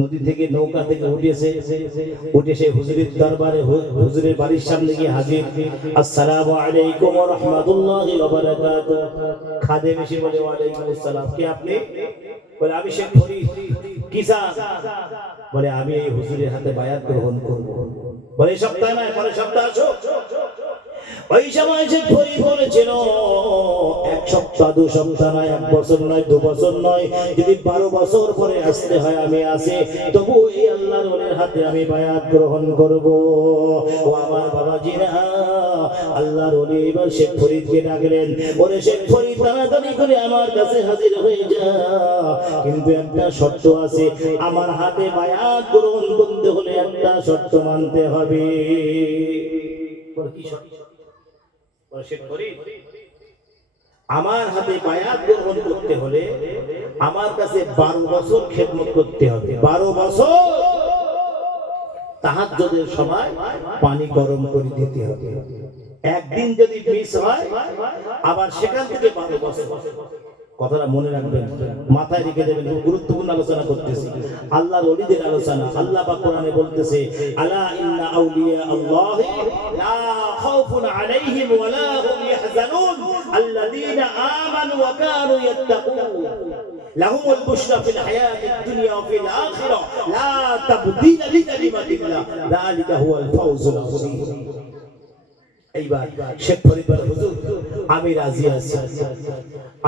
নদী থেকে নৌকা থেকে উঠে সে হুজুরের দরবারে হুজুরের বাড়ির সামনে গিয়ে হাজির। আসসালামু আলাইকুম ওয়া রাহমাতুল্লাহি ওয়া বারাকাতুহু। খাদেম এসে বলে ওয়া আলাইকুম আসসালাম। কে আপনি? বলে আমি শেখ ফরিদ। কি চান? বলে আমি এই হুজুরের হাতে বায়াত গ্রহণ করব। বলে এই সপ্তাহে নয়, পরের সপ্তাহে আসো। ওই সময় শেখ ফরিদ বলেছিল এক সপ্তাহ, 2 সপ্তাহ নয়, 1 বছর নয়, 2 বছর নয়, যদি 12 বছর পরে আসতে হয় আমি আসি, তবু এই আল্লাহর ওলির হাতে আমি বায়াত গ্রহণ করব। ও আমার বাবাজিরা, আল্লাহর ওলি এবার শেখ ফরিদকে ডাকলেন। ওরে শেখ ফরিদ, তাড়াতাড়ি করে আমার কাছে হাজির হয়ে যা, কিন্তু একটা শর্ত আছে, আমার হাতে বায়াত গ্রহণ করতে হলে একটা শর্ত মানতে হবে। কি শর্ত? আমার হাতে বায়াত গ্রহণ করতে হলে আমার কাছে 12 বছর খেদমত করতে হবে। 12 বছর তাহাজ্জুদের সময় পানি গরম করে দিতে হবে। একদিন যদি মিস হয় আবার সেখান থেকে 12 বছর। কথাটা মনে রাখবেন, মাথায় রেখে দেবেন। গুরুত্বপূর্ণ আলোচনা করতেছি, আল্লাহর ওলিদের আলোচনা। আল্লাহ পাক কোরআনে বলতেছে, আলা ইন্না আউলিয়া আল্লাহি লা খাউফুন আলাইহিম ওয়া লা হুম ইয়াহজানুন আল্লাযীনা আমানু ওয়া কানু ইয়াত্তাকুন লাহুমুল বুশরা ফিল হায়াতিদ দুনিয়া ওয়া ফিল আখিরাহ লা তাবদীলা লিকালিমাতিল্লাহ যালিকা হুয়াল ফাওজুল আযীম। এইবার শেখ ফরিদ বলে, হুজুর আমি রাজি আছি,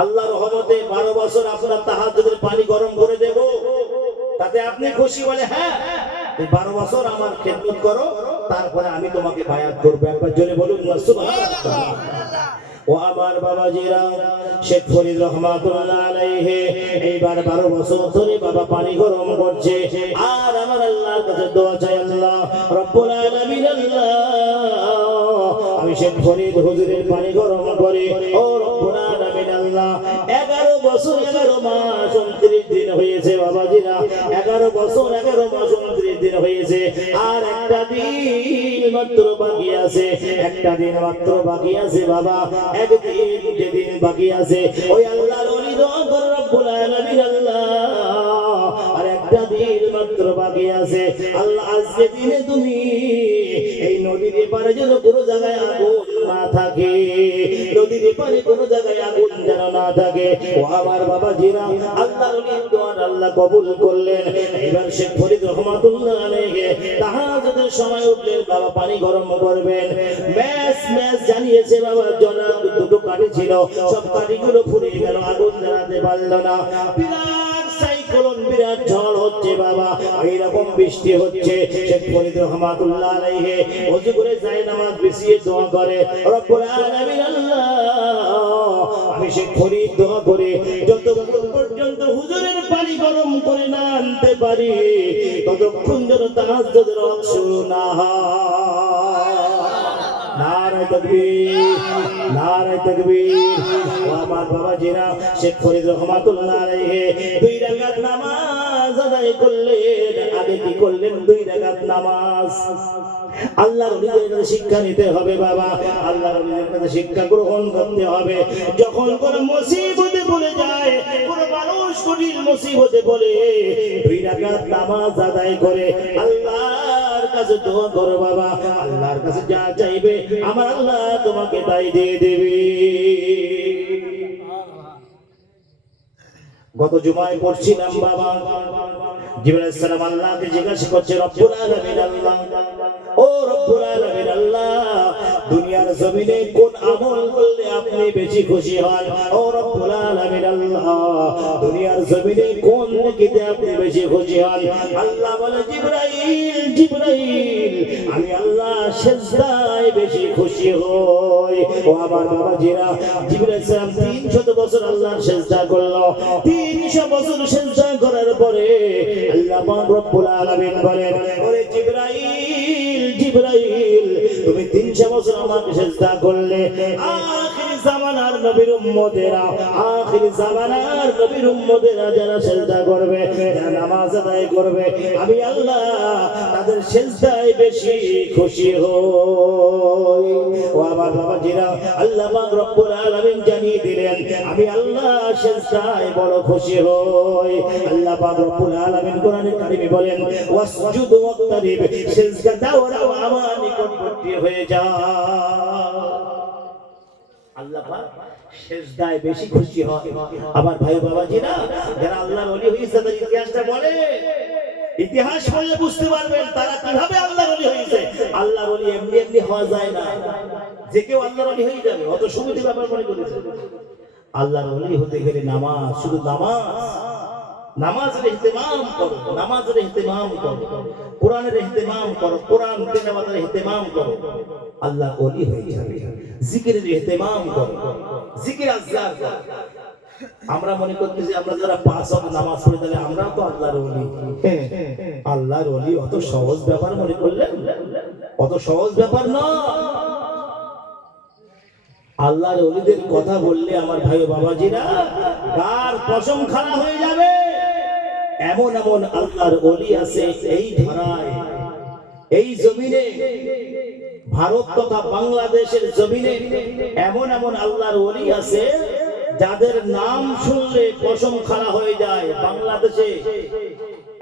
আল্লাহর রহমতে 12 বছর আপনার তাহাজ্জুদের পানি গরম করে দেব, তাতে আপনি খুশি? বলে হ্যাঁ, এই 12 বছর আমার খেদমত করো, তারপরে আমি তোমাকে বায়াত করব। একবার জোরে বলুন না সুবহানাল্লাহ। ও আমার বাবাজিরা, শেখ ফরিদ রহমাতুল্লাহ আলাইহি এইবার 12 বছর ধরে বাবা পানি গরম করছে, আর আমার আল্লাহর কাছে দোয়া চাই, আল্লাহ রব্বুল আলামিন, আল্লাহ আমি শেখ ফরিদ হুজুরের পানি গরম করে, ও রব্বুল আলামিন আল্লাহ 11 বছর 11 মাস 29 দিন হয়েছে বাবাজিরা, 11 বছর 11 মাস 29 দিন হয়েছে, আর একটা দিন মাত্র বাকি আছে, একটা দিন মাত্র বাকি আছে বাবা, একদিন যেদিন বাকি আছে ওই আল্লাহর ওলি দোয়া করে রব্বুল আলামিন আল্লাহ আর একটা দিন মাত্র বাকি আছে, আল্লাহ আজকে দিনে তুমি এই নদীর এপারে যেন কোনো জায়গায় আগুন না থাকে, নদীর এপারে কোনো জায়গায় আগুন যেন না থাকে। ও আমার বাবাজিরা, আল্লাহর ওলির দোয়া আল্লাহ কবুল করলেন। এবার শেখ ফরিদ রহমাতুল্লাহ আলাইহি তাহাজ্জুদের সময় উঠলেন, বাবা পানি গরম করবেন। ম্যাচ জানিয়েছে বাবা, জনা দুটো কাঠি ছিল, সব কাঠিগুলো পুড়ে গেল, আগুন জ্বালাতে পারল না। বিরাট সাইক্লোন, বিরাট ঝড় হচ্ছে বাবা, এইরকম বৃষ্টি হচ্ছে। শেখ ফরিদ রহমাতুল্লাহ আলাইহি ওযু করে যায় নামাজ বিছিয়ে দোয়া করে, রব্বুল আলামিন আল্লাহ আমি শেখ ফরিদ দোয়া করে যতক্ষণ পর্যন্ত হুজুরের পানি গরম করে না আনতে পারি, ততক্ষণ যেন তাহাজ্জুদের ওয়াক্ত শুরু না হয়। নারায়ে তাকবীর, নারায়ে তাকবীর। ও আমার বাবাজিরা, শেখ ফরিদ রহমাতুল্লাহ আলাইহি 2 রাকাত নামাজ আদায় করলেন। আগে কি করলেন? 2 রাকাত নামাজ। আল্লাহর ওলিদের কাছে শিক্ষা নিতে হবে বাবা, আল্লাহর ওলিদের কাছে শিক্ষা গ্রহণ করতে হবে। যখন কোন মুসিবতে পড়ে যায়, কোন মানুষ কঠিন মুসিবতে পড়ে, 2 রাকাত নামাজ আদায় করে আল্লাহর কাছে দোয়া করো বাবা, আল্লাহর কাছে যা চাইবে আমার আল্লাহ তোমাকে তাই দিয়ে দেবে। গত জুমায় পড়ছিলাম বাবা, জিবরাইল আলাইহিস সালাম আল্লাহকে জিজ্ঞাসা করছে, রব্বুল আলামিন আল্লাহ, ও রব্বুল আলামিন আল্লাহ, দুনিয়ার জমিনে কোন আমল করলে আপনি বেশি খুশি হন? ও রব্বুল আলামিন আল্লাহ, দুনিয়ার জমিনে কোন নেকিতে আপনি বেশি খুশি হন? আল্লাহ বলে, জিবরাইল, জিবরাইল, আমি আল্লাহ সিজদায় বেশি খুশি হই। ও আমার বাবাজিরা, জিবরাইল আলাইহিস সালাম 300 বছর আল্লাহর সিজদা করলো। 300 বছর সিজদা করার পরে আল্লাহ পাক রব্বুল আলামিন বলেন, ওরে জিবরাইল, জিবরাইল, তুমি 300 বছর আমাকে সিজদা করলে, আখির জামানার নবীর উম্মতেরা, আখির জামানার নবীর উম্মতেরা যারা সিজদা করবে, যারা নামাজ আদায় করবে, আমি আল্লাহ তাদের সিজদায় বেশি খুশি হই। ও আমার বাবাজিরা, আল্লাহ পাক রব্বুল আলামিন জানিয়ে দিলেন, আমি আল্লাহ সেজদায় বড় খুশি হই। আল্লাহ পাক রব্বুল আলামিন কোরআনে কারিমে বলেন ওয়াসজুদু ওয়াক্তারিব, সেজদা দাও আর আমার নিকটবর্তী হয়ে যাও। আল্লাহ পাক সেজদায় বেশি খুশি হয়। আমার ভাই বাবাজিরা যারা আল্লাহর ওলি হয়েছে তাদের ইতিহাসটা বলে, ইতিহাস পড়লে বুঝতে পারবেন তারা কিভাবে আল্লাহর ওলি হয়েছে। আল্লাহর ওলি এমনি এমনি হওয়া যায় না, যে কেউ আল্লাহর ওলি হয়ে যাবে অত সহজে ব্যাপার মনে করেছে। আল্লাহর ওলি হতে গেলে নামাজ, শুধু নামাজ, নামাজের ইহতিমাম করো, নামাজের ইহতিমাম করো, কোরআনের ইহতিমাম করো, কোরআন তেলাওয়াতের ইহতিমাম করো, আল্লাহর ওলি হয়ে যাবে। জিকিরের ইহতিমাম করো, জিকির আজকার করো। আমরা মনে করতেছি আমরা যারা 5 ওয়াক্ত নামাজ পড়ি তাহলে আমরা তো আল্লাহর ওলি। আল্লাহর ওলি অত সহজ ব্যাপার মনে করলেন? অত সহজ ব্যাপার না। আল্লাহর ওলিদের কথা বললে আমার ভাই বাবাজিরা কার কসম খাড়া হয়ে যাবে। এমন এমন আল্লাহর ওলি আছে এই ধরায়, এই জমিনে, ভারত তথা বাংলাদেশের জমিনে এমন এমন আল্লাহর ওলি আছে যাদের নাম শুনলে কসম খাড়া হয়ে যায়। বাংলাদেশে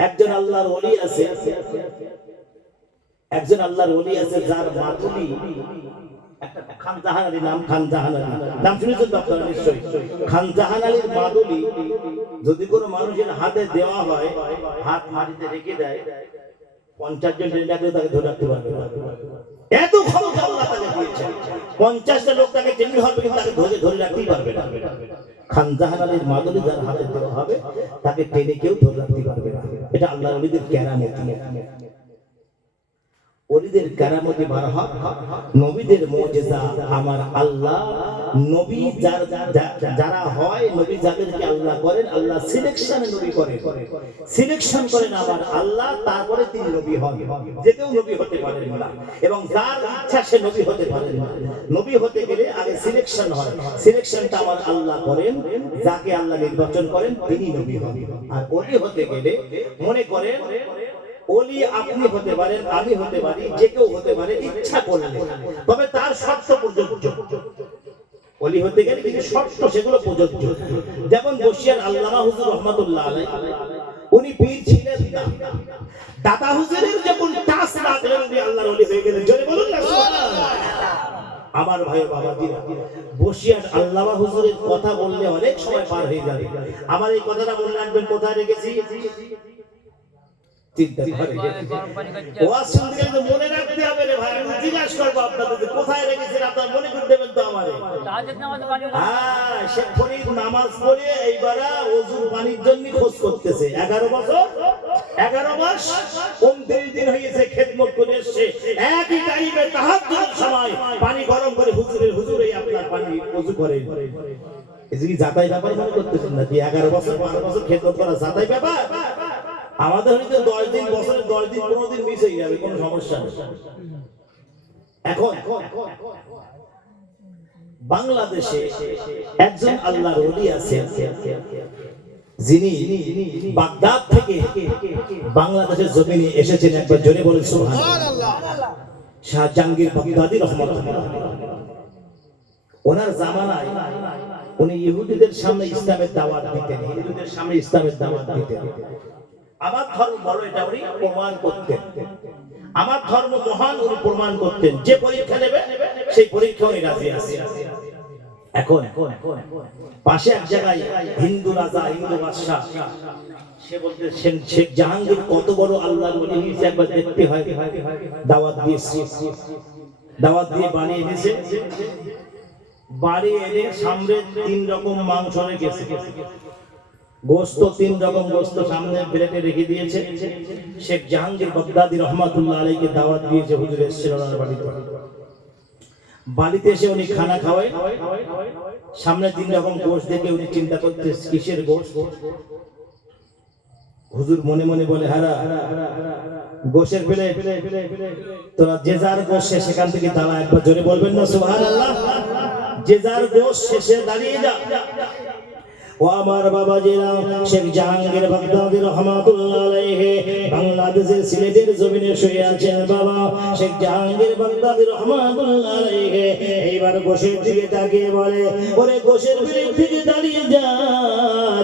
একজন আল্লাহর ওলি আছে, একজন আল্লাহর ওলি আছে যার মাতুলি খান জাহান আলী, নাম খান জাহান আলী, নাম শুনেছেন তো আপনারা নিশ্চয়ই। খান জাহান আলীর মাদুলি যদি কোনো মানুষের হাতে দেওয়া হয়, হাত মাটিতে রেখে দেয়, 50 জন টেনে তাকে ধরে রাখতে পারবে না। এত ক্ষমতা আল্লাহ তাকে দিয়েছেন। 50টা লোক তাকে টেনে হবে কিন্তু তাকে ধরে ধরে রাখতেই পারবে না। খান জাহান আলীর মাদুলি যার হাতে দেওয়া হবে তাকে টেনে কেউ ধরে রাখতে পারবে না। এটা আল্লাহর ওলিদের কেরামত। ওলিদের কেরামতি বারহা, নবীদের মুজিজা। আমার আল্লাহ নবী যারা হয়, নবী যাদেরকে আল্লাহ করেন, আল্লাহ সিলেকশনে নবী করেন, সিলেকশন করেন আমার আল্লাহ, তারপরে তিনি নবী হন। যে কেউ নবী হতে পারেন না, এবং যার ইচ্ছা সে নবী হতে পারেন না। নবী হতে গেলে আগে সিলেকশন হয়, সিলেকশনটা আমার আল্লাহ করেন, যাকে আল্লাহ নির্বাচন করেন তিনি নবী হন। আর ওলি হতে গেলে মনে করেন ওলি আপনি হতে পারেন, আমি হতে পারি, যে কেউ হতে পারে ইচ্ছা করলে, তবে তার শর্ত প্রযোজ্য। ওলি হতে গেলে কিছু শর্ত, সেগুলো প্রযোজ্য। যেমন বসিয়ার আল্লামা হুজুর রহমাতুল্লাহ আলাইহি, উনি পীর ছিলেন না, দাদা হুজুরের যখন টাচ লাগলেন উনি আল্লাহর ওলি হয়ে গেলেন। জোরে বলুন না সুবহানাল্লাহ। আমার ভাই বাবাজিরা, বসিয়ার আল্লামা হুজুরের কথা বললে অনেক সময় পার হয়ে যাবে। আমার এই কথাটা মনে রাখবেন, কোথায় রেখেছি চিন্তা করে ওয়াজ শুনতে গেলে মনে রাখতে হবে রে ভাই। আমি জিজ্ঞাসা করবো আপনাদের কোথায় রেখেছেন, আপনারা মনে করে দেবেন তো আমারে। হ্যাঁ, শেখ ফরিদ নামাজ পড়ে এইবারা ওযুর পানির জন্য খোঁজ করতেছে। 11 বছর 11 মাস 29 দিন হয়েছে খেদমত করে এসেছে। একই টাইমে তাহাজ্জুদের সময় পানি গরম করে হুজুরে আপনার পানি ওযু করে। এই যে জাতাই ব্যাপার মনে করতেছেন নাকি? 11 বছর 12 বছর খেদমত করা জাতাই ব্যাপার? আমাদের হইতে 10 দিন, বছরে 10 দিন 15 দিন মিস হয়ে যাবে, কোনো সমস্যা নেই। এখন বাংলাদেশে একজন আল্লাহর ওলি আছে যিনি বাগদাদ থেকে বাংলাদেশের জমিনে এসেছেন। একবার জোরে বলেন সুবহানাল্লাহ। শাহ জাহাঙ্গীর বাগদাদী রাহমাতুল্লাহ। ওনার জামানায় উনি ইহুদিদের সামনে ইসলামের দাওয়াত দিতেন, হিন্দুদের সামনে ইসলামের দাওয়াত দিতেন। আমার ধর্ম বড়, এটা উনি প্রমাণ করতেন। আমার ধর্ম মহান উনি প্রমাণ করতেন। যে পরীক্ষা নেবে সেই পরীক্ষা উনি রাজি আছে। এখন পাশে এক জায়গায় হিন্দু রাজা, হিন্দু বাদশা, সে বলতেছেন শেখ জাহাঙ্গীর কত বড় আল্লাহর ওলি হয়েছে একবার দেখতে হয়। দাওয়াত দিয়েছে, দাওয়াত দিয়ে বানিয়ে এনেছে। বাড়ি এনে সামনে 3 রকম মাংস রেখেছে, গোস্ত 3 রকম গোস্ত সামনে প্লেটে রেখে দিয়েছে। শেখ জাহাঙ্গীর বাগদাদী রহমাতুল্লাহ আলাইহিকে দাওয়াত দিয়েছে। হুজুর এসেছিল ওনার বাড়িতে। বাড়িতে এসে উনি খানা খাওয়ায়, সামনে 3 রকম গোস্ত দেখে উনি চিন্তা করতে কিসের গোস্ত। হুজুর মনে মনে বলে, হারা গোশের প্লেট, তোরা যে যার গোশ সেখান থেকে দাঁড়া। একবার জোরে বলবেন না সুবহানাল্লাহ। যে যার গোশ শেষে দাঁড়িয়ে যা। ও আমার বাবাজিরা, শেখ জাহাঙ্গীর বাগদাদি রহমাতুল্লাহ আলাইহি বাংলাদেশের সিলেটের জমিনে শুয়ে আছেন বাবা। শেখ জাহাঙ্গীর বাগদাদি রহমাতুল্লাহ আলাইহি এইবার গোশের দিকে তাকিয়ে বলে, ওরে গোশের দিকে দাঁড়িয়ে যা,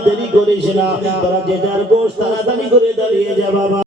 দেরি করিস না, তোরা যে যার গোশ তাড়াতাড়ি করে দাঁড়িয়ে যা বাবা।